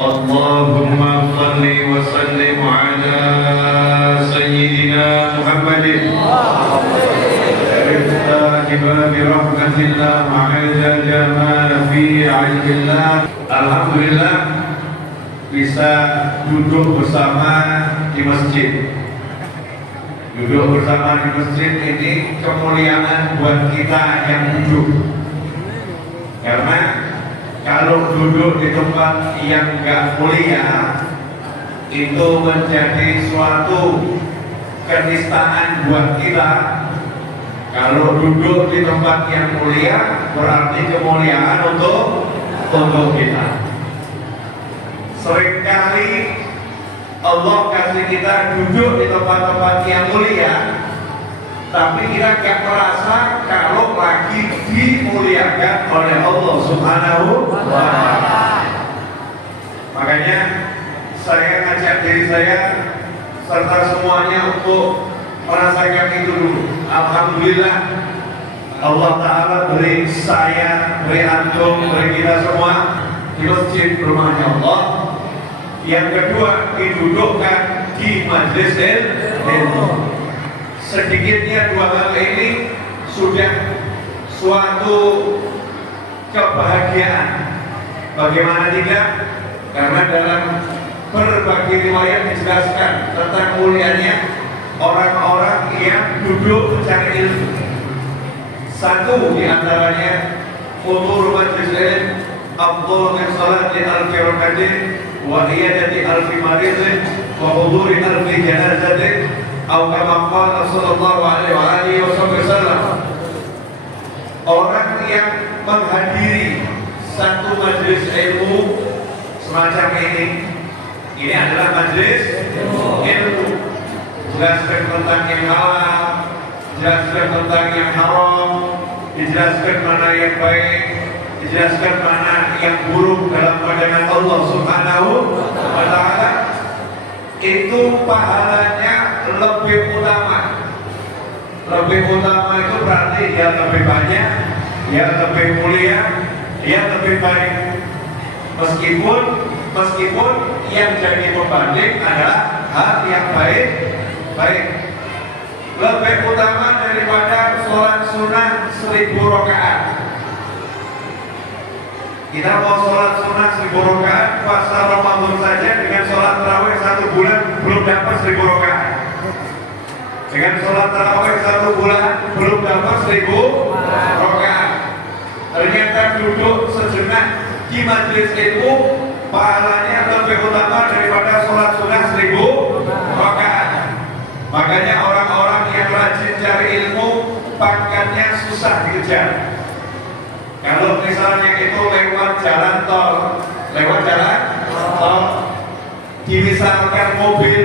اللهم صل وسلم على سيدنا محمد افتح باب رحمة الله وعز جمال في علم الله. Alhamdulillah bisa duduk bersama di masjid. Duduk bersama di masjid ini kemuliaan buat kita yang duduk, karena kalau duduk di tempat yang enggak mulia itu menjadi suatu kenistaan buat kita. Kalau duduk di tempat yang mulia berarti kemuliaan untuk kita. Seringkali Allah kasih kita duduk di tempat-tempat yang mulia, tapi kita gak merasa kalau lagi dimuliakan oleh Allah Subhanahu wa Ta'ala. Makanya saya ngajak diri saya serta semuanya untuk merasakan itu dulu. Alhamdulillah Allah Ta'ala beri saya, beri antum, beri kita semua di masjid rumahnya Allah. Yang kedua, didudukkan di majelis ilmu. Sedikitnya dua hal ini sudah suatu kebahagiaan. Bagaimana tidak? Karena dalam berbagai riwayat dijelaskan tentang mulianya orang-orang yang duduk mencari ilmu. Satu di antaranya umur majelis ilmu, afdal min salati alfi rakatin wa iyadati alfi maridin wa huduri alfi janazatin atau kama qala sallallahu alaihi wasallam. Orang yang menghadiri satu majelis ilmu semacam ini adalah majelis ilmu, jelaskan tentang yang halal, jelaskan tentang yang haram, dijelaskan mana yang baik, dijelaskan mana yang buruk dalam pandangan Allah Subhanahu wa Ta'ala. Itu pahalanya lebih utama. Lebih utama itu berarti dia lebih banyak, dia lebih mulia, dia lebih baik. Meskipun yang jadi pembanding adalah hal yang baik. Lebih utama daripada sholat sunnah 1000 rakaat. Kita mau sholat sunnah 1000 rakaat puasa Ramadan saja dengan sholat tarawih 1 bulan belum dapat 1000 rakaat. Dengan sholat tarawih 1 bulan belum dapat 1000 rakaat. Ternyata duduk sejenak di majelis ilmu pahalanya lebih utama daripada sholat sunnah 1000 rakaat. Makanya orang-orang yang rajin cari ilmu pangkatnya susah dikejar. Kalau misalnya itu lewat jalan tol, dimisalkan mobil,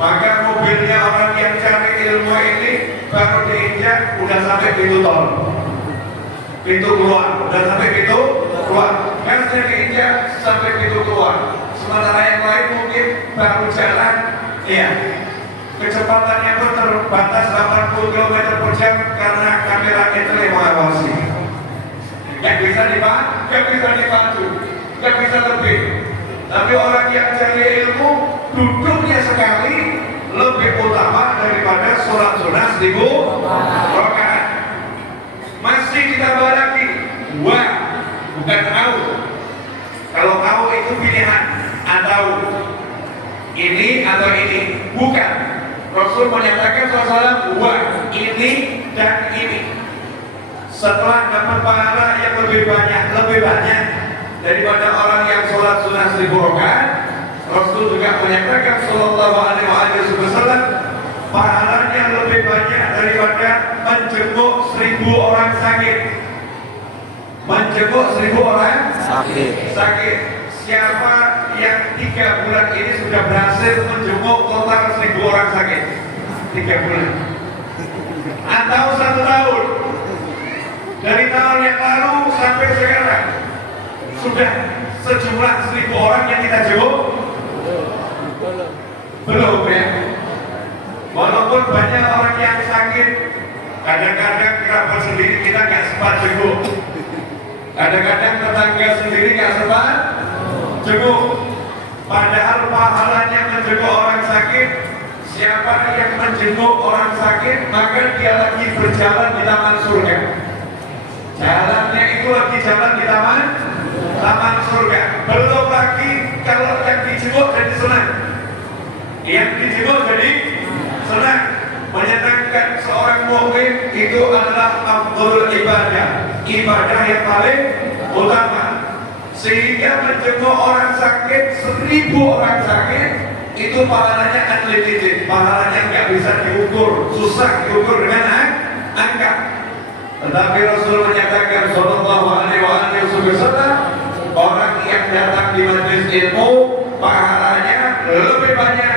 maka mobilnya orang yang cari ilmu ini baru diinjak udah sampai pintu tol, pintu keluar, udah sampai pintu keluar, gasnya diinjak sampai pintu keluar. Sementara yang lain mungkin baru jalan, kecepatannya pun terbatas 80 km per jam karena kamera itu mengawasi. Gak bisa dibantu, gak bisa lebih. Tapi orang yang cari ilmu duduknya sekali lebih utama daripada sholat sunnah 1000 rakaat. Masih ditambah lagi bukan au. Kalau au itu pilihan atau ini atau ini, bukan. Rasul menyatakan SAW ini dan ini. Setelah dapat pahala yang lebih banyak daripada orang yang sholat sunnah 1000 rakaat, Rasul juga menyatakan sallallahu alaihi wasallam pahalanya lebih banyak daripada menjenguk 1000 orang sakit. Menjenguk 1000 orang sakit. Siapa yang 3 bulan ini sudah berhasil menjenguk total 1000 orang sakit? 3 bulan atau 1 tahun? Dari tahun yang lalu sampai sekarang sudah sejumlah 1000 orang yang kita jenguk? Belum ya. Walaupun banyak orang yang sakit, kadang-kadang kerabat sendiri kita nggak sempat jenguk. Kadang-kadang tetangga sendiri nggak sempat jenguk. Padahal pahalanya menjenguk orang sakit. Siapa yang menjenguk orang sakit, maka dia lagi berjalan di taman surga. Jalannya itu lagi jalan di taman surga. Belum lagi kalau yang dijenguk jadi senang. Yang dijenguk jadi senang. Menyenangkan seorang mukmin itu adalah afdhalul ibadah. Ibadah yang paling utama. Sehingga menjenguk orang sakit, 1000 orang sakit, itu pahalanya unlimited. Pahalanya nggak bisa diukur, susah diukur dengan angka. Tetapi Rasul menyatakan sallallahu alaihi wasallam, orang yang datang di majelis ilmu pahalanya lebih banyak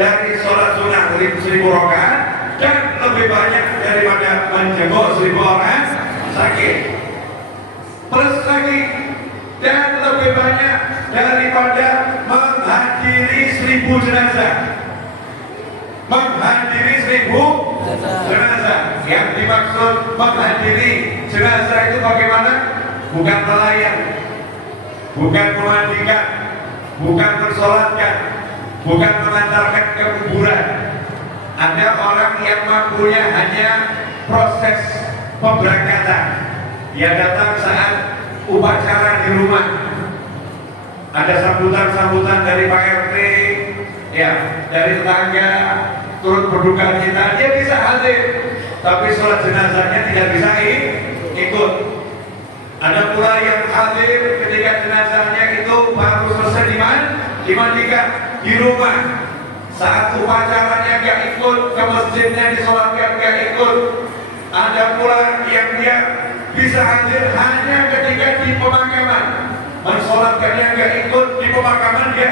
dari sholat sunnah 1000 rakaat dan lebih banyak daripada menjenguk 1000 orang sakit. Plus lagi, dan lebih banyak daripada menghadiri 1000 jenazah. Menghadiri 1000 jenazah. Yang dimaksud menghadiri jenazah itu bagaimana? Bukan melayang, bukan memandikan, bukan bersolatkan, bukan mengantarkan ke kuburan. Ada orang yang mampunya hanya proses pemberangkatan. Dia datang saat upacara di rumah. Ada sambutan-sambutan dari Pak RT, ya, dari tetangga, turut berduka cita. Dia bisa hadir, tapi sholat jenazahnya tidak bisa ikut. Ada pula yang hadir ketika jenazahnya itu baru selesai dimandikan di rumah. Saat upacaranya nggak ikut, ke masjidnya disolatkan nggak ikut. Ada pula yang dia bisa hadir hanya ketika di pemakaman, mensolatkannya nggak ikut, di pemakaman dia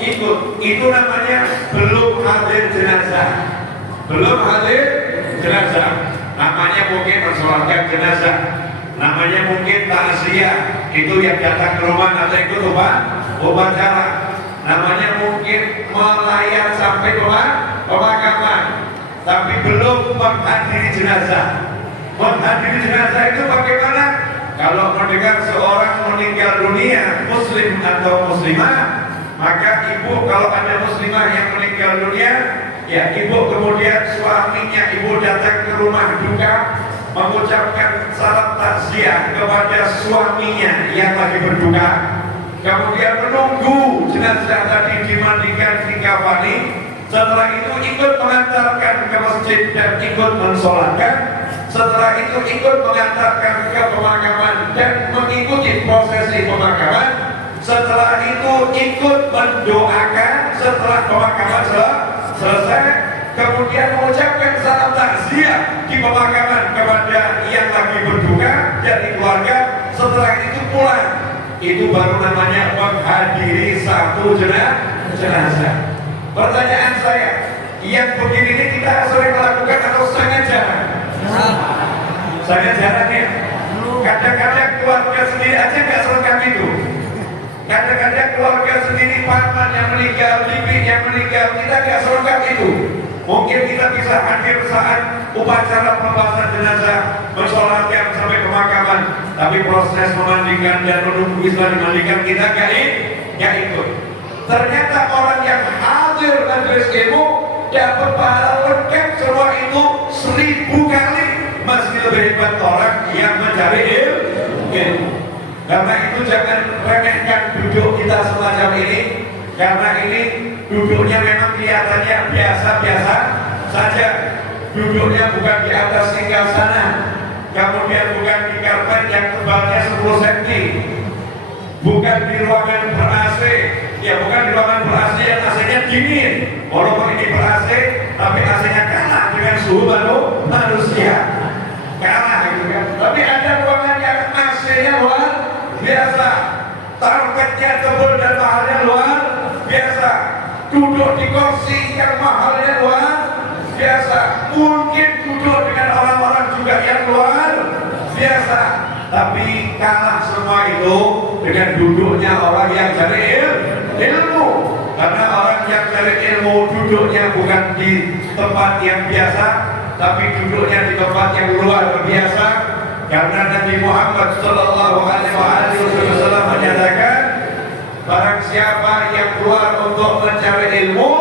ikut. Itu namanya belum hadir jenazah. Belum hadir jenazah. Namanya mungkin mensolatkan jenazah. Namanya mungkin takziah, itu yang datang ke rumah atau ikut upacara. Namanya mungkin melayat sampai pemakaman, tapi belum menghadiri jenazah. Menghadiri jenazah itu bagaimana? Kalau mendengar seorang meninggal dunia, muslim atau muslimah, maka ibu, kalau ada muslimah yang meninggal dunia, ya ibu kemudian suaminya, ibu datang ke rumah duka, mengucapkan salam takziah kepada suaminya yang lagi berduka, kemudian menunggu jenazah tadi dimandikan, dikafani. Setelah itu ikut mengantarkan ke masjid dan ikut mensolatkan. Setelah itu ikut mengantarkan ke pemakaman dan mengikuti prosesi pemakaman. Setelah itu ikut mendoakan setelah pemakaman selesai. Kemudian mengucapkan salam takziah di pemakaman kepada yang lagi berduka dari keluarga. Setelah itu pulang. Itu baru namanya menghadiri satu jenazah. Pertanyaan saya, yang begini ini kita sering melakukan atau sangat jarang? Sangat jarang ya. Kadang-kadang keluarga sendiri aja nggak selengkap itu. Kadang-kadang keluarga sendiri, paman yang meninggal, bibi yang meninggal, kita nggak selengkap itu. Mungkin kita bisa hadir saat upacara pembahasan jenazah, mensolatkan sampai pemakaman, tapi proses memandikan dan menunggu bisa dimandikan kita nggak ikut. Ternyata orang yang hadir majelis ilmu dapat pahala lengkap semua itu 1000 kali, masih lebih hebat orang yang mencari ilmu. Karena itu jangan remehkan duduk kita semacam ini, karena ini duduknya memang kelihatannya biasa-biasa saja. Duduknya bukan di atas singgasana, kemudian bukan di karpet yang tebalnya 10 cm, bukan di ruangan ber-AC, ya bukan di ruangan ber-AC yang AC-nya dingin. Walaupun ini ber-AC, tapi AC-nya kalah dengan suhu manusia, kalah gitu kan. Tapi ada ruangan yang AC-nya luar biasa, karpetnya tebal dan mahalnya luar biasa, duduk di kursi yang mahalnya luar biasa, mungkin duduk dengan orang-orang juga yang luar biasa, tapi kalah semua itu dengan duduknya orang yang cari ilmu. Karena orang yang cari ilmu duduknya bukan di tempat yang biasa, tapi duduknya di tempat yang luar biasa. Karena Nabi Muhammad sallallahu alaihi wasallam menyatakan, para siapa yang keluar untuk mencari ilmu,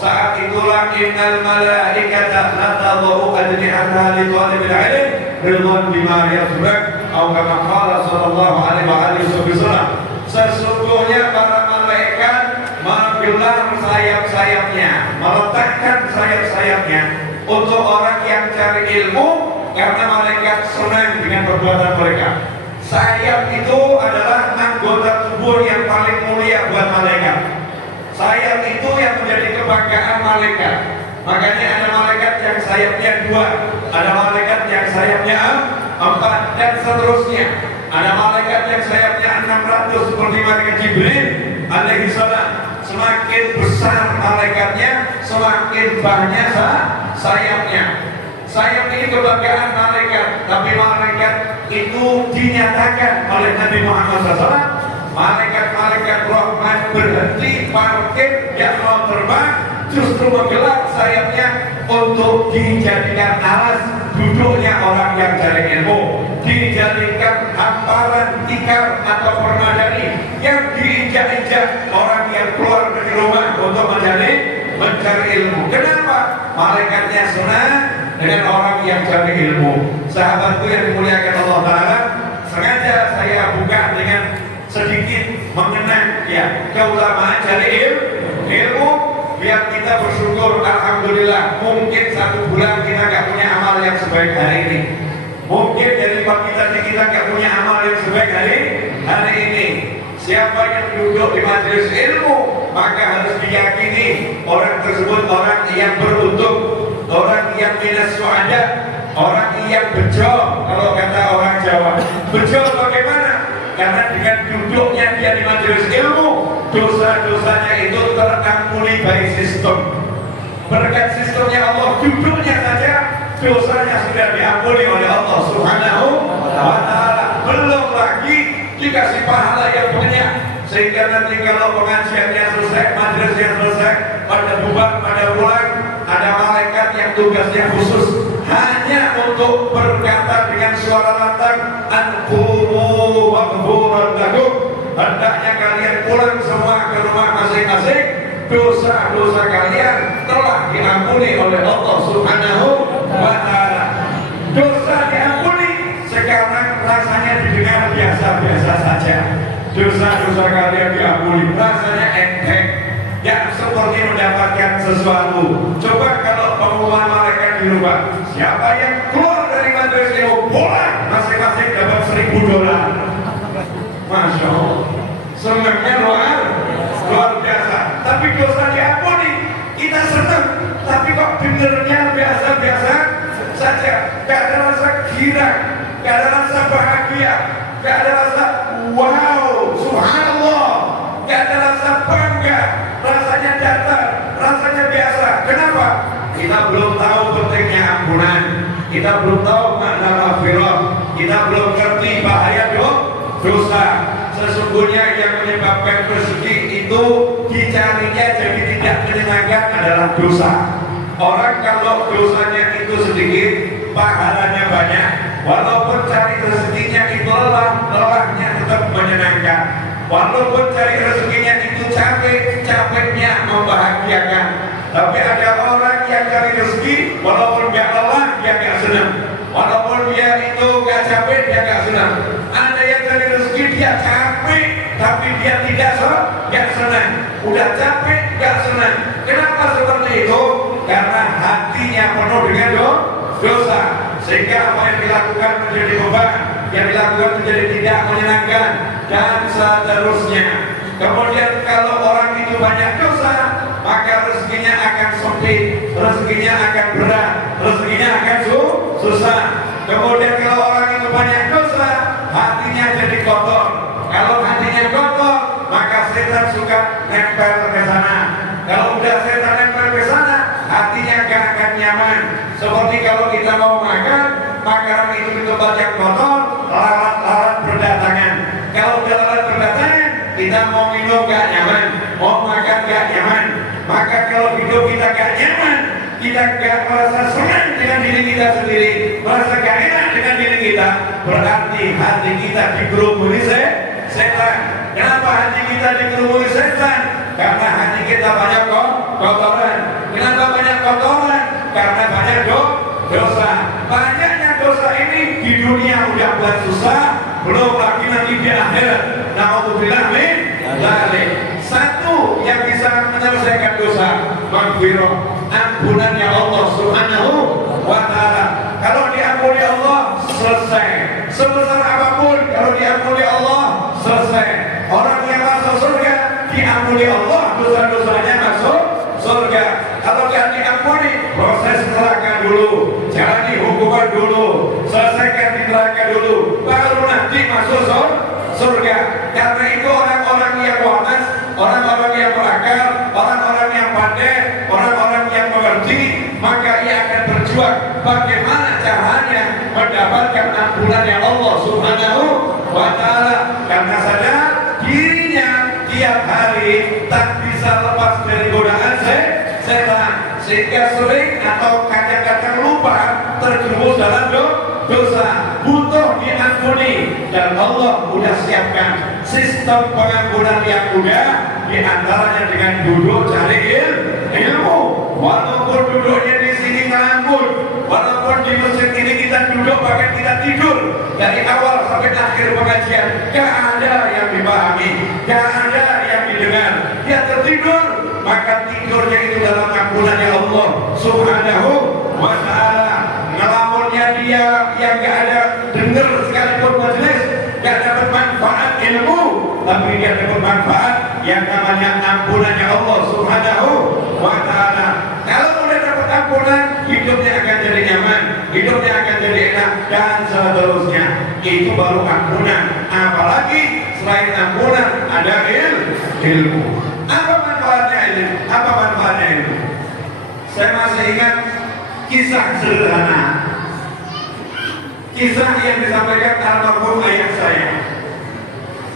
saat itulah innal malaikata natadhu ajnihataha li talibil ilm ridwan bima yasbaq atau kama qala sallallahu alaihi wasallam. Sesungguhnya para malaikat menggelar sayap-sayapnya, meletakkan sayap-sayapnya untuk orang yang cari ilmu, karena malaikat senang dengan perbuatan mereka. Sayap itu adalah anggota tubuh yang paling mulia buat malaikat. Sayap itu yang menjadi kebanggaan malaikat. Makanya ada malaikat yang sayapnya 2, ada malaikat yang sayapnya 4, dan seterusnya. Ada malaikat yang sayapnya 600 seperti malaikat Jibril alaihi salam. Semakin besar malaikatnya, semakin banyak sayapnya. Sayap ini kebanggaan malaikat, tapi malaikat itu dinyatakan oleh Nabi Muhammad SAW. Malaikat-malaikat rahmat berhenti parkir, yang mau terbang, justru menggelar sayapnya untuk dijadikan alas duduknya orang yang cari ilmu, dijadikan hamparan tikar atau permadani yang diinjak-injak orang yang keluar dari rumah untuk mencari ilmu. Kenapa? Malaikatnya senang dengan orang yang cari ilmu. Sahabatku yang dimuliakan Allah Ta'ala, sengaja saya buka dengan sedikit mengenang keutamaan cari ilmu, biar kita bersyukur. Alhamdulillah, mungkin 1 bulan kita gak punya amal yang sebaik hari ini. Mungkin dari pagi tadi kita gak punya amal yang sebaik hari ini. Siapa yang duduk di majelis ilmu, maka harus diyakini orang tersebut orang yang beruntung, orang yang minas su'ada, orang yang bejo. Kalau kata orang Jawa, bejo bagaimana? Karena dengan duduknya dia di majelis ilmu, dosa-dosanya itu terampuni by sistem. Berkat sistemnya Allah, duduknya saja dosanya sudah diampuni oleh Allah Subhanahu wa Ta'ala. Belum lagi dikasih pahala yang banyak, sehingga nanti kalau pengajiannya selesai, majelisnya selesai, pada bubar, pada pulang, ada malaikat yang tugasnya khusus hanya untuk berkata dengan suara lantang, anqumu maghfuran lakum, hendaknya kalian pulang semua ke rumah masing-masing, dosa-dosa kalian telah diampuni oleh Allah Subhanahu wa Ta'ala. Dosa diampuni, sekarang rasanya didengar biasa-biasa saja. Dosa-dosa kalian diampuni, rasanya enteng, yang seperti mendapatkan sesuatu. Coba kalau pengumuman malaikat di rumah, siapa yang keluar dari majelis ilmu pulang masing-masing dapat $1.000. Masya Allah, senangnya luar biasa. Tapi dosa diampuni, kita senang. Tapi kok dengernya biasa-biasa saja, gak ada rasa girang, gak ada rasa bahagia, gak ada rasa wow, subhanallah, gak ada rasa bangga, rasanya datar, rasanya biasa. Kenapa? Kita belum tahu pentingnya ampunan, kita belum tahu makna maghfirah, kita belum ngerti bahaya dosa. Sesungguhnya yang menyebabkan rezeki itu dicarinya jadi tidak menyenangkan adalah dosa. Orang kalau dosanya itu sedikit, pahalanya banyak, walaupun cari rezekinya itu lelahnya tetap menyenangkan. Walaupun cari rezekinya itu capek, capeknya membahagiakan. Tapi ada orang yang cari rezeki, walaupun gak lelah, dia gak senang. Walaupun dia itu gak capek, dia gak senang. Ada yang cari rezeki, dia capek, tapi dia tidak senang. Udah capek, gak senang. Kenapa seperti itu? Karena hatinya penuh dengan dosa, sehingga apa yang dilakukan menjadi beban, yang dilakukan menjadi tidak menyenangkan, dan seterusnya. Kemudian kalau orang itu banyak dosa, maka rezekinya akan sempit, rezekinya akan berat, rezekinya akan susah. Kemudian kalau orang itu banyak dosa, hatinya jadi kotor. Kalau hatinya kotor, maka setan suka nempel ke sana. Kalau udah setan nempel ke sana, hatinya gak akan nyaman. Seperti kalau kita mau makan, makanan itu di tempat yang kotor, lalat-lalat berdatangan. Kalau udah lalat berdatangan, kita mau minum gak nyaman, mau makan gak nyaman. Maka kalau hidup kita gak nyaman, kita gak merasa senang dengan diri kita sendiri, merasa gak enak dengan diri kita, berarti hati kita digerumuni setan. Kenapa hati kita dikerumuni setan? Karena hati kita banyak kotoran. Kenapa banyak kotoran? Karena banyak dosa. Banyaknya dosa ini di dunia udah buat susah, belum lagi nanti di akhirat. Na'udzubillah min dzalik. Satu yang bisa menyelesaikan dosa, maghfirah, ampunannya Allah Subhanahu wa ta'ala. Kalau diampuni Allah, selesai. Sebesar apapun, kalau diampuni Allah, selesai. Orang yang masuk surga, diampuni Allah, dosa-dosanya masuk surga. Kalau tidak diampuni, proses neraka dulu, jalani hukuman dulu, selesaikan di neraka dulu, baru nanti masuk surga. Karena itu orang-orang yang waras, orang-orang yang berakal, orang-orang yang pandai, orang-orang yang mengerti, maka ia akan berjuang bagaimana caranya mendapatkan ampunannya Allah Subhanahu wa ta'ala. Karena sadar dirinya tiap hari tak bisa lepas dari godaan setan, sehingga sering atau kadang-kadang lupa terjerumus dalam dosa, butuh diampuni, dan Allah sudah siapkan sistem pengampunan yang mudah, diantaranya dengan duduk cari ilmu. Walaupun duduknya di sini ngelamun, walaupun di masjid ini kita duduk bahkan kita tidur dari awal sampai akhir pengajian, gak ada yang dipahami, gak ada yang didengar, dia tertidur, maka tidurnya itu dalam ampunannya Allah Subhanahu wa ta'ala. Ngelamunnya dia yang gak ada dengar sekalipun majelis, gak dapat manfaat ilmu, tapi dia dapat manfaat yang namanya ampunannya Allah Subhanahu wa ta'ala. Kalau udah dapat ampunan, hidupnya akan jadi nyaman, hidupnya akan jadi enak, dan seterusnya. Itu baru ampunan. Apalagi selain ampunan ada ilmu. Apa manfaatnya ilmu? Apa manfaatnya ilmu? Saya masih ingat kisah sederhana, kisah yang disampaikan almarhum ayah saya.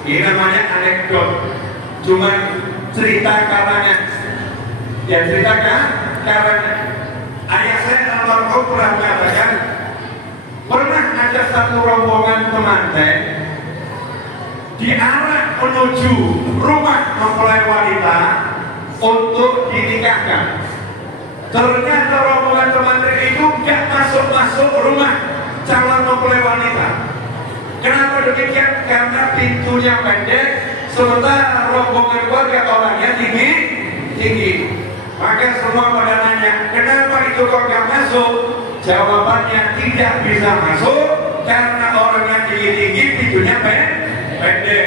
Ini namanya anekdot, cuma cerita karangan. Ya cerita karangan. Ayah saya almarhum pernah mengatakan, pernah ada satu rombongan temanten diarah menuju rumah mempelai wanita untuk dinikahkan. Ternyata rombongan temanten itu tidak masuk rumah calon mempelai wanita. Kenapa demikian? Karena pintunya pendek, sementara rombongan keluarga orangnya tinggi. Maka semua pada nanya, kenapa itu kok gak masuk? Jawabannya tidak bisa masuk karena orangnya tinggi, pintunya pendek.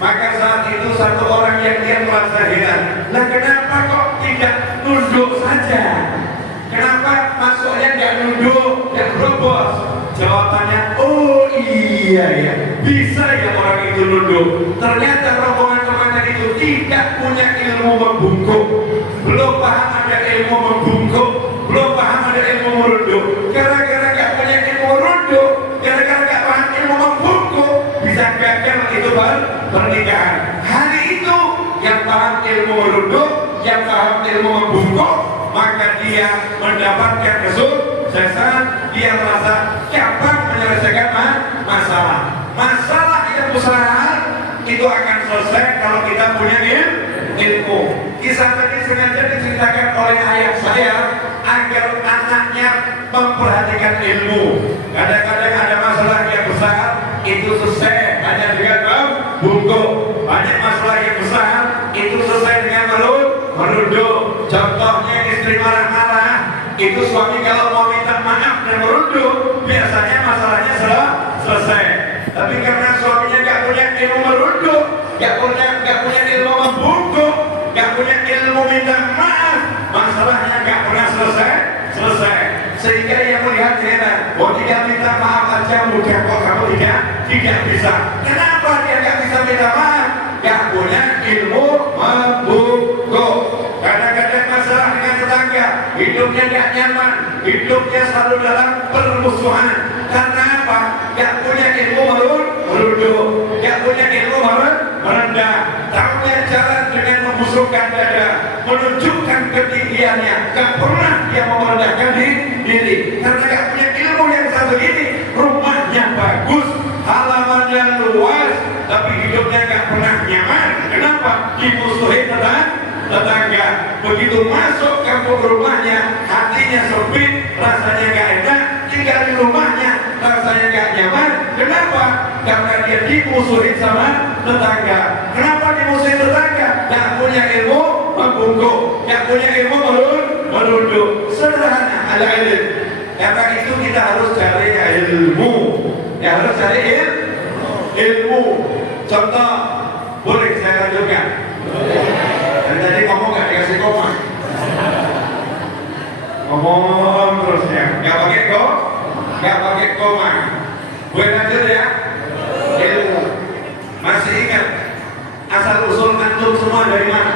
Maka saat itu satu orang yang dia merasa heran, nah kenapa kok tidak nunduk saja? Kenapa masuknya gak nunduk, gak berobos? Jawabannya, oh iya ya, bisa ya orang itu nunduk. Ternyata rombongan teman itu tidak punya ilmu membungkuk, belum paham ada ilmu membungkuk, belum paham ada ilmu merunduk. Gara-gara gak punya ilmu merunduk, gara-gara gak paham ilmu membungkuk, bisa gagal itu pernikahan. Hari itu yang paham ilmu merunduk, yang paham ilmu membungkuk, maka dia mendapatkan kesuksesan. Dia merasa gampang menyelesaikan masalah. Masalah yang besar itu akan selesai kalau kita punya ilmu. Kisah tadi sengaja diceritakan oleh ayah saya agar anaknya memperhatikan ilmu. Kadang-kadang ada masalah yang besar itu selesai hanya dengan membungkuk. Banyak masalah yang besar itu selesai dengan merunduk. Contohnya istri marah-marah, itu suami kalau mau minta maaf dan merunduk, biasanya masalahnya selesai. Tapi karena suaminya gak punya ilmu merunduk, gak punya ilmu membungkuk, gak punya ilmu minta maaf, masalahnya gak pernah selesai. Sehingga yang melihat heran, oh tidak minta maaf aja mudah kok kamu tidak bisa. Kenapa dia gak bisa minta maaf? Gak punya ilmu membungkuk. Kadang-kadang masalah dengan tetangga, hidupnya gak nyaman, hidupnya selalu dalam permusuhan. Karena apa? Gak punya ilmu merunduk, gak punya ilmu merendah. Tahunya jalan dengan membusukkan dada, menunjukkan ketinggiannya. Gak pernah dia merendahkan diri. Karena gak punya ilmu yang satu ini. Rumahnya bagus, halamannya luas, tapi hidupnya gak pernah nyaman. Kenapa? Dimusuhi tetangga. Begitu masuk kampung rumahnya, hatinya sempit, rasanya gak enak. Tinggal di rumahnya, rasanya gak nyaman. Kenapa? Karena dia dimusuhi sama tetangga. Kenapa dimusuhi tetangga? Gak punya ilmu membungkuk, gak punya ilmu merunduk. Sederhana, ada ilmu. Karena itu kita harus cari ilmu. Ya harus cari ilmu. Contoh, boleh saya lanjutkan? Dan tadi ngomong gak dikasih koma. Ngomong terus ya, gak pakai koma. Gue lanjut ya. Ilmu. Masih ingat asal usul antum semua dari mana?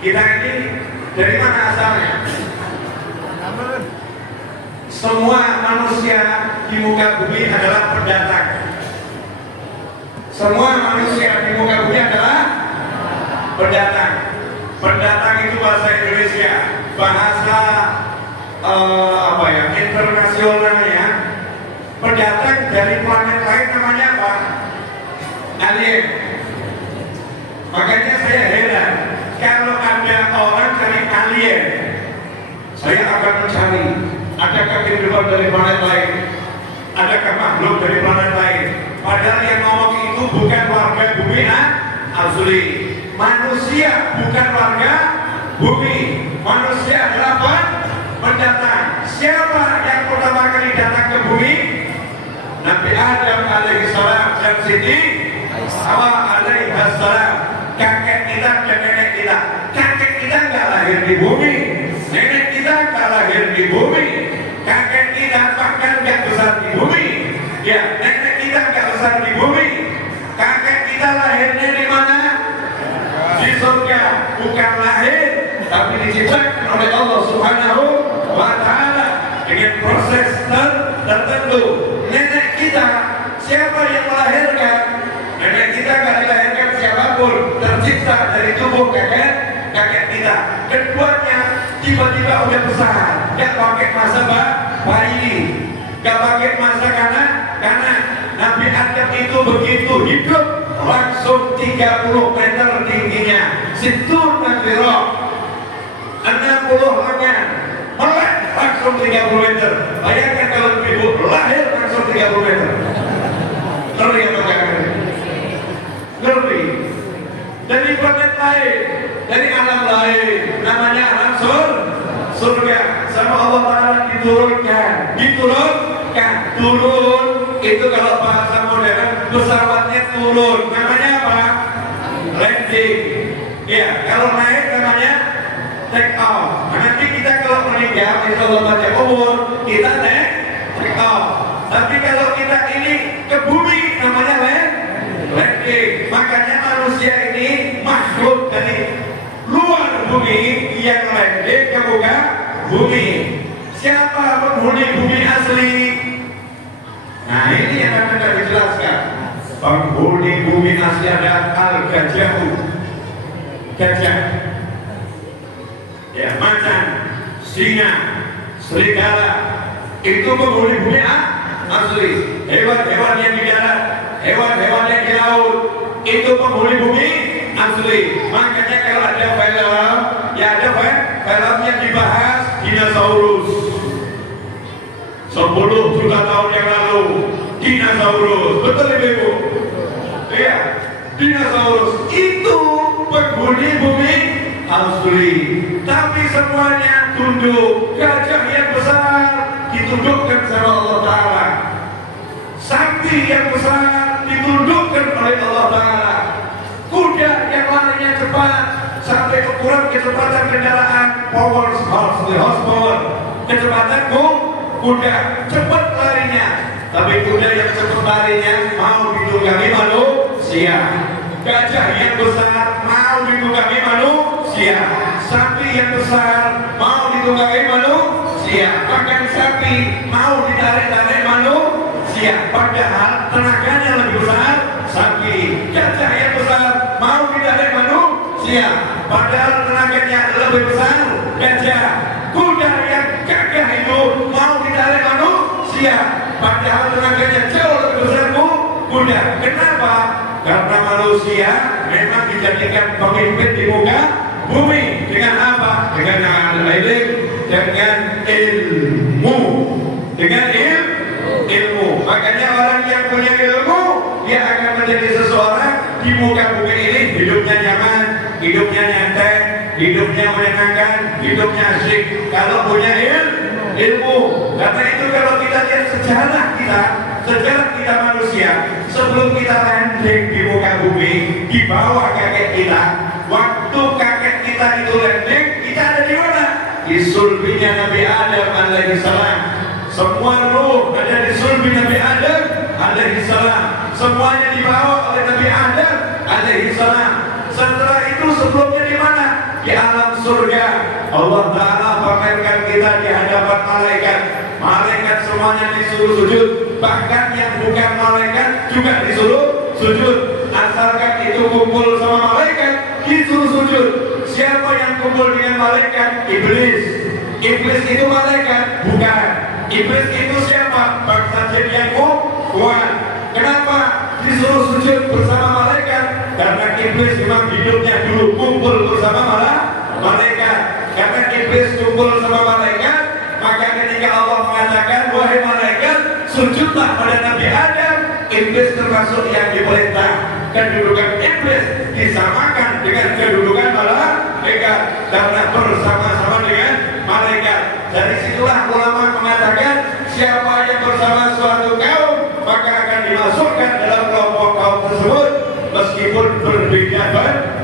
Kita ini dari mana asalnya? Semua manusia di muka bumi adalah pendatang. Semua manusia di muka bumi adalah pendatang. Pendatang itu bahasa Indonesia, bahasa internasionalnya. Pendatang dari planet lain namanya apa? Alien. Makanya saya heran kalau ada orang dari alien, saya akan mencari adakah kehidupan dari planet lain, adakah makhluk dari planet lain. Padahal yang ngomong itu bukan warga bumi asli. Manusia bukan warga bumi. Manusia adalah pendatang. Siapa yang pertama kali datang ke bumi? Nabi Adam alaihissalam dan Siti Hawa alaihissalam. Kakek kita dan nenek kita. Kakek kita nggak lahir di bumi, nenek kita nggak lahir di bumi, kakek kita bahkan nggak besar di bumi. Ya, nenek kita nggak besar di bumi. Kakek kita lahirnya di mana? Di surga. Bukan lahir, tapi diciptakan oleh Allah Subhanahu wa Ta'ala dengan proses tertentu. Nenek kita, siapa yang melahirkan? Nenek kita nggak dilahirkan siapapun, tercipta dari tubuh kakek kita. Keduanya tiba-tiba udah besar, gak pakai masa bayi, gak pakai masa kanak. Nabi Adam itu begitu hidup langsung 30 meter tingginya, situn nadhirah, 60 lengan, melek langsung 30 meter. Bayangkan kalau ibu lahir langsung 30 meter. Ngeri apa jangan? Ngeri. Dari planet lain, dari alam lain, namanya alam surga. Sama Allah Ta'ala diturunkan. Turun itu kalau bahasa modern pesawatnya turun, namanya apa? Landing. Ya, kalau naik namanya take off. Nanti kita kalau meninggal, insya Allah baca umur, kita take off. Tapi kalau kita ini ke bumi, namanya landing. Makanya manusia ini makhluk dari luar bumi yang landing ke muka bumi. Siapa penghuni bumi asli? Nah, ini yang akan dijelaskan. Penghuni bumi asli ada al-gajahu, gajah, ya, macan, singa, serigala. Itu penghuni bumi asli. Hewan-hewan yang di darat, hewan-hewan yang di laut, itu penghuni bumi asli. Makanya kalau ada film, ya ada film yang dibahas dinosaurus. 10 juta tahun yang lalu, dinosaurus, betul ibu? Iya, dinosaurus itu penghuni bumi asli. Tapi semuanya tunduk. Gajah yang besar ditundukkan sama Allah Ta'ala. Sapi yang besar ditundukkan oleh Allah Ta'ala. Kuda yang larinya cepat sampai ukuran kecepatan kendaraan horsepower, kecepatan kuda cepat larinya. Tapi kuda yang cepat larinya mau ditunggangi manusia. Gajah yang besar mau ditunggangi manusia. Sapi yang besar mau ditunggangi manusia. Bahkan sapi mau ditarik-tarik manusia. Padahal tenaganya lebih besar sapi. Gajah yang besar mau ditarik manusia. Padahal tenaganya lebih besar gajah. Kuda yang gagah itu mau ditarik manusia. Padahal tenaganya jauh lebih besar kuda. mudah. Kenapa? Karena manusia memang dijadikan pemimpin di muka bumi. Dengan apa? Dengan ilmu, dengan ilmu, dengan ilmu. Makanya orang yang punya ilmu, dia akan menjadi seseorang di muka bumi ini hidupnya nyaman, hidupnya nyantai, hidupnya menyenangkan, hidupnya asyik. Kalau punya ilmu. Karena itu kalau kita lihat sejarah kita manusia, sebelum kita landing di muka bumi, di bawah kakek kita, waktu kakek kita itu landing, kita ada di mana? Di sulbinya Nabi Adam alaihissalam. Semua ruh ada di sulbi Nabi Adam alaihissalam. Semuanya dibawa oleh Nabi Adam alaihissalam. Setelah itu sebelumnya di mana? Di alam surga. Allah Ta'ala pamerkan kita di hadapan malaikat. Malaikat semuanya disuruh sujud. Bahkan yang bukan malaikat juga disuruh sujud. Asalkan itu kumpul sama malaikat, disuruh sujud. Siapa yang kumpul dengan malaikat? Iblis. Iblis itu malaikat? Bukan. Iblis itu siapa? Bangsa jin yang kuat. Kenapa disuruh sujud bersama malaikat? Karena iblis memang hidupnya dulu kumpul bersama malaikat. Karena iblis kumpul sama malaikat, maka ketika Allah mengatakan, wahai malaikat, sujudlah pada Nabi Adam, iblis termasuk yang diperintah. Kedudukan iblis disamakan dengan kedudukan malaikat karena bersama-sama dengan malaikat. Dari situlah ulama mengatakan, siapa yang bersama suatu kaum, maka akan dimasukkan dalam kelompok kaum tersebut meskipun berbeda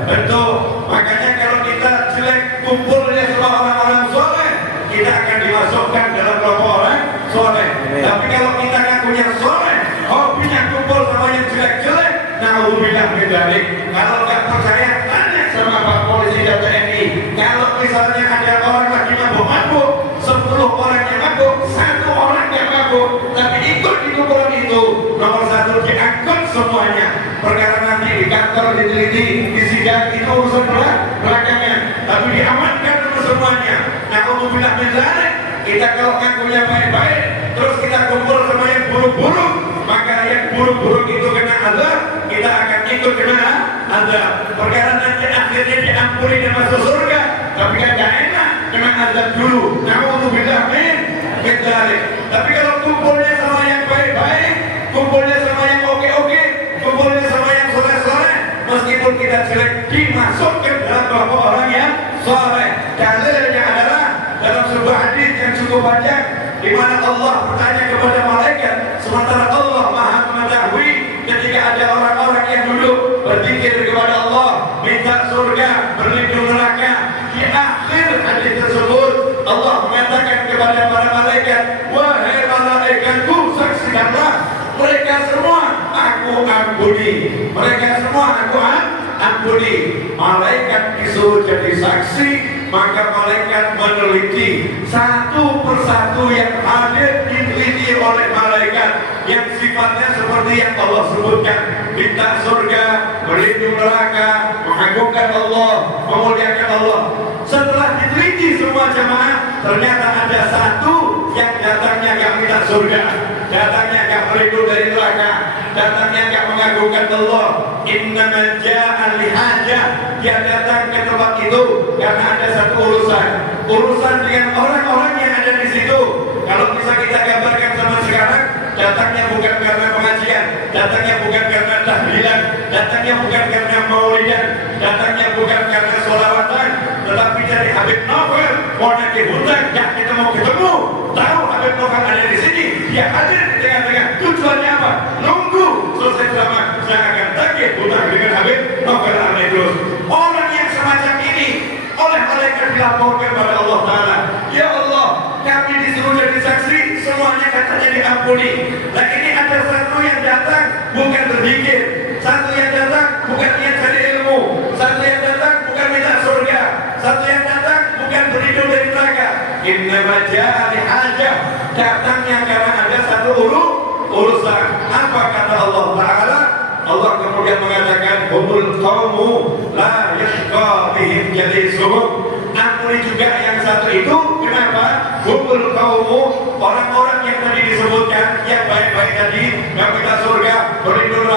bentuk. Makanya kalau kita jelek kumpulnya sama orang-orang soleh, kita akan dimasukkan dalam kelompok orang soleh. Tapi kalau kita ngakunya soleh, hobinya kumpul sama yang jelek-jelek, na'udzubillah min dzalik. Kalau nggak percaya, tanya sama Pak Polisi dan TNI. Kalau misalnya ada orang lagi mabuk-mabuk, 10 orang yang mabuk, 1 orang yang mabuk, tapi ikut di kumpulan itu, nomor 1 diangkut semuanya. Perkara nanti di kantor diteliti, di sidang itu urusan belakangan, tapi diamankan dulu semuanya. Na'udzubillah min dzalik. Kita kalau ngakunya baik-baik, terus kita kumpul sama yang buruk-buruk, maka yang buruk-buruk itu kena azab, kita akan ikut kena azab. Perkara nanti akhirnya diampuni dan masuk surga, tapi kan gak enak, kena azab dulu. Na'udzubillah min dzalik. Tapi kalau kumpulnya sama yang baik-baik, kumpulnya sama yang oke-oke, kumpulnya sama yang soleh-soleh, meskipun kita jelek, dimasukkan dalam kelompok orang yang soleh. Dalilnya adalah dalam sebuah hadis yang cukup panjang, di mana Allah bertanya kepada malaikat, sementara Allah Maha mengetahui ketika ada orang-orang yang duduk berzikir kepada Allah, minta surga, berlindung neraka. Di akhir hadis tersebut, Allah mengatakan kepada para malaikat, wahai malaikatku, saksikanlah mereka semua aku ampuni. Mereka semua aku ampuni. Malaikat disuruh jadi saksi, maka malaikat meneliti satu persatu yang hadir, diteliti oleh malaikat yang sifatnya seperti yang Allah sebutkan, minta surga, berlindung neraka, mengagungkan Allah, memuliakan Allah. Setelah diteliti semua jamaah, ternyata ada satu yang datangnya gak minta surga, datangnya gak berlindung dari neraka, datangnya gak mengagungkan Allah. Innama ja'a lihajah, dia datang ke tempat itu karena ada satu urusan dengan orang-orang yang ada di situ. Kalau bisa kita gambarkan sama sekarang, datangnya bukan karena pengajian, datangnya bukan karena tahlilan, datangnya bukan karena maulidan, datangnya bukan karena sholawatan, tetapi dari Habib Novel mau naik hutan, ya kita mau ketemu, tahu Habib Novel ada di sini, dia hadir di tengah-tengah. Tujuannya apa? Nunggu selesai ceramah, saya akan tagih hutan dengan Habib Novel Al-Idrus. Orang yang semacam ini oleh malaikat dilaporkan kepada Allah Ta'ala, ya Allah, kami disuruh jadi saksi, semuanya katanya diampuni. Nah ini ada satu yang datang bukan berzikir, satu yang datang bukan niat cari ilmu, satu yang datang bukan minta surga, satu yang datang bukan berlindung dari neraka. Innama ja'a lihajah, datangnya karena ada satu urusan. Apa kata Allah Ta'ala? Allah kemudian mengatakan, humul qawmu la yashqa bihim jalisuhum. Ampuni juga yang satu itu. Kenapa? Humul qawmu, orang-orang yang tadi disebutkan, yang baik-baik tadi, yang minta surga, berlindung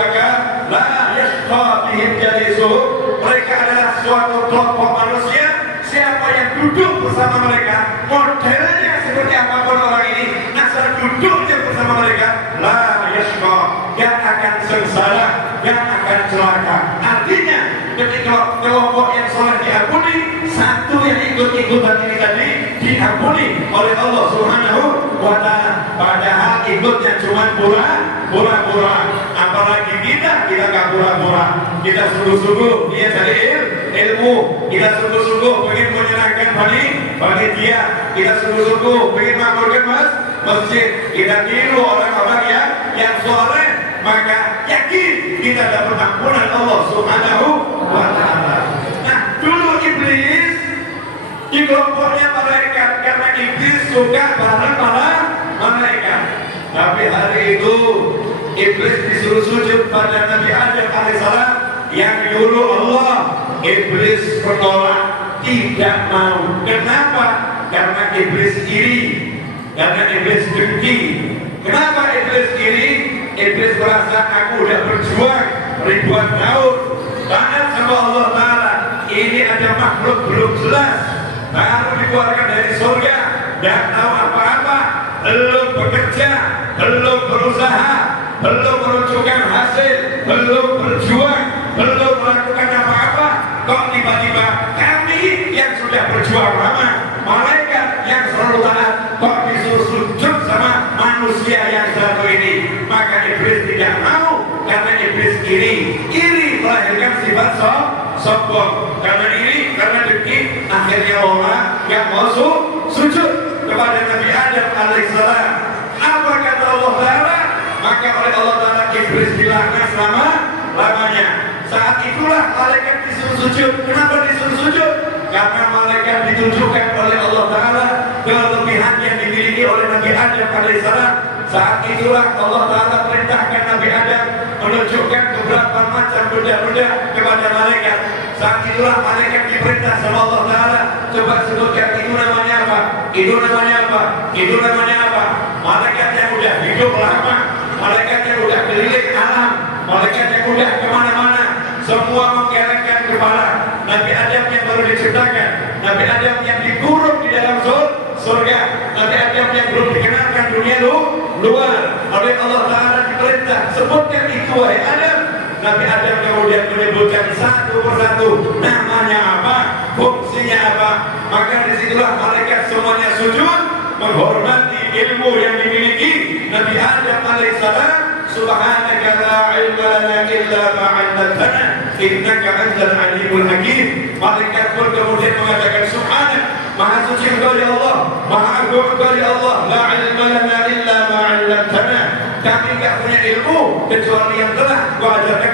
kelompok manusia, siapa yang duduk bersama mereka, modelnya seperti apapun orang ini, asal duduknya bersama mereka, la yashqa, yang akan sengsara, yang akan celaka. Artinya, ketika kelompok yang soleh diampuni, satu yang ikut-ikutan ini tadi diampuni oleh Allah Subhanahu wa Ta'ala. Padahal ikutnya cuma pura-pura. Apalagi kita nggak pura-pura. Kita sungguh-sungguh dia cari ilmu. Kita sungguh-sungguh ingin menyenangkan bagi dia. Kita sungguh-sungguh ingin makmurkan masjid. Kita tiru orang-orang yang soleh, maka yakin kita dapat ampunan Allah Subhanahu wa Ta'ala. Nah, dulu iblis di kelompoknya malaikat, karena iblis suka bareng malaikat. Tapi hari itu iblis disuruh sujud pada Nabi Adam alaihissalam, yang nyuruh Allah. Iblis menolak, tidak mau. Kenapa? Karena iblis iri, karena iblis dengki. Kenapa iblis iri? Iblis merasa aku udah berjuang ribuan tahun taat sama Allah Ta'ala, ini ada makhluk belum jelas, baru dikeluarkan dari surga, dan tahu apa-apa, belum bekerja, belum berusaha, belum menunjukkan hasil, belum berjuang, belum melakukan apa-apa, kok tiba-tiba kami yang sudah berjuang lama, malaikat yang selalu taat, kok disuruh sujud sama manusia yang satu ini. Maka iblis tidak mau, karena iblis iri melahirkan sifat sombong. Karena iri, karena dengki, akhirnya orang yang mau sujud kepada Nabi Adam alaihissalam. Apa kata Allah Ta'ala? Maka oleh Allah Ta'ala iblis dilaknat selama-lamanya. Saat itulah malaikat disuruh sujud. Kenapa disuruh sujud? Karena malaikat ditunjukkan oleh Allah Ta'ala kelebihan yang dimiliki oleh Nabi Adam alaihissalam. Saat itulah Allah Ta'ala perintahkan Nabi Adam menunjukkan beberapa macam benda-benda kepada malaikat. Saat itulah malaikat diperintah sama Allah Ta'ala, coba sebutkan itu namanya apa? Itu namanya apa? Itu namanya apa? Malaikat yang udah hidup lama, malaikat yang udah keliling alam, malaikat yang udah kemana-mana, semua menggelengkan kepala. Nabi Adam yang baru diciptakan, Nabi Adam yang dikurung di dalam surga, Nabi Adam yang belum dikenalkan dunia luar, oleh Allah Ta'ala diperintah sebutkan itu wahai Adam. Nabi Adam kemudian menyebutkan satu persatu namanya apa, fungsinya apa. Maka disitulah malaikat semuanya sujud menghormati ilmu yang dimiliki Nabi Adam alaihissalam. Subhanaka la ilma lana illa ma 'allamtana innaka antal alimul hakim. Malaikat pun kemudian mengatakan subhanak, maha suci engkau ya Allah, maha agung engkau ya Allah, la ilma lana illa ma 'allamtana. Kami tidak punya ilmu kecuali yang telah Kau ajarkan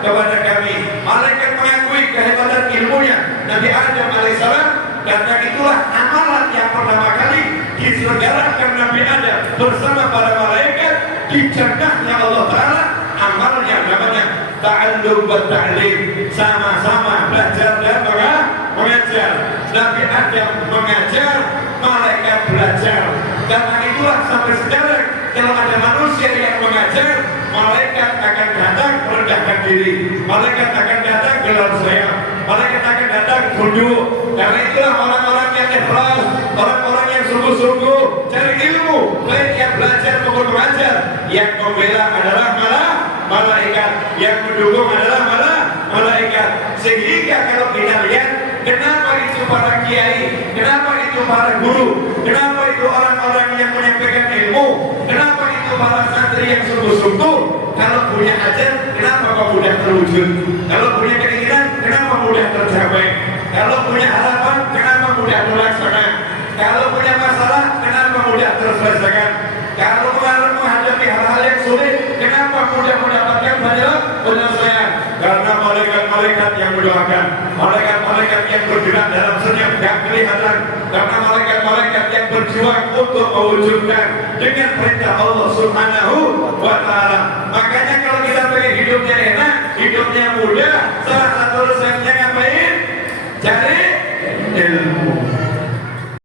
kepada kami. Malaikat mengakui kehebatan ilmunya Nabi Adam alaihissalam. Karena itulah amalan yang pertama kali diselenggarakan Nabi Adam bersama para malaikat di jannahnya Allah Ta'ala. Amal yang namanya ta'allum wa ta'lim, sama-sama belajar dan mengajar. Nabi Adam mengajar, malaikat belajar. Karena itulah sampai sekarang kalau ada manusia yang mengajar, malaikat akan datang merendahkan diri, malaikat akan datang gelar sayap, malaikat akan datang tunduk. Karena itulah orang-orang yang ikhlas, orang-orang yang sungguh-sungguh cari ilmu, baik yang belajar maupun mengajar, yang membela adalah malaikat, yang mendukung adalah malaikat. Sehingga kalau kita lihat, kenapa itu para kiai, kenapa itu para guru, kenapa itu orang-orang yang menyampaikan ilmu, kenapa itu para santri yang sungguh-sungguh, kalau punya ajar, kenapa kok mudah terwujud, kalau punya keinginan, kenapa mudah tercapai, kalau punya harapan, kenapa mudah terlaksana, kalau punya masalah, kenapa mudah terselesaikan, kalau menghadapi hal-hal yang sulit, kenapa mudah mendapatkan penyelesaian? Karena malaikat-malaikat yang mendoakan, malaikat-malaikat yang bergerak dalam senyap yang kelihatan, karena malaikat-malaikat yang berjuang untuk mewujudkan dengan perintah Allah Subhanahu wa Ta'ala. Makanya kalau kita pengen hidupnya enak, hidupnya mudah, salah satu resepnya